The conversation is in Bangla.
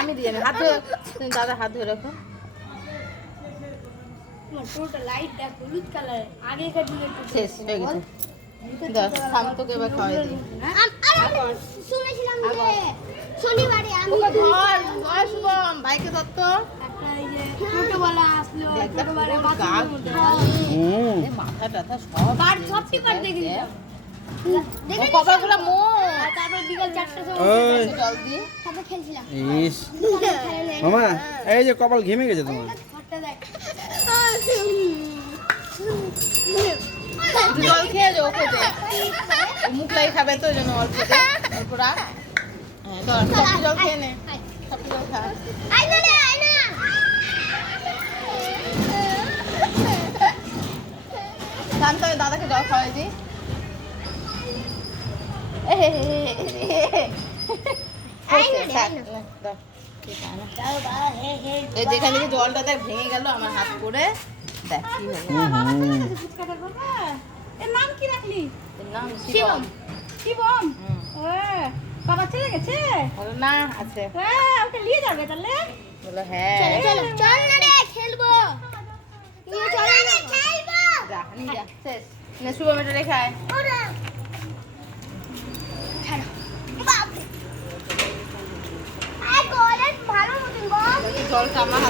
আমি দিয়ে হাত ধরে দাদা হাত ধরে রাখো। লাইট দেখ হলুদ কালার আগেকার দিনে শেষ হয়ে গেছে। থাম তোকে এবার খাওয়াই দিই। শুনেছিলাম যে শনিবারে আমি ধর শুভম ভাইকে দত্ত একটা এই যে ছোটবেলা আসলো ছোটবেলা মাথা টাথা সব কাট সব টিপার দেখি কপালগুলো মো তারপর বিকাল 4টার সময় জল দিয়ে সাথে খেলছিলাম ইস মামা এই যে কপাল ঘেমে গেছে তোমার। ঘরটা দেখ জল খেয়ে যাও ওকে দে মুখলাই খাবে তো জন্য অল্প দে অল্প রাখ। হ্যাঁ ধর সব জল খেয়ে নে সব জল খা। আইনা রে আইনা শান্ত হয়ে দাদাকে জল খাওয়াই দি। যেখানে জলটা দেখ ভেঙে গেল আমার হাত পড়ে দেখ কি হলো। এর নাম কি রাখলি? এর নাম শিবম। শিবম বাবা চলে গেছে বলো না আছে ওকে নিয়ে যাবে তাহলে বলো হ্যাঁ চল না রে খেলবো চল না খেলবো যা নিয়ে যা শেষ নে শুভম এটা রেখে আয়। ভালো মতন জলটা আমার হাত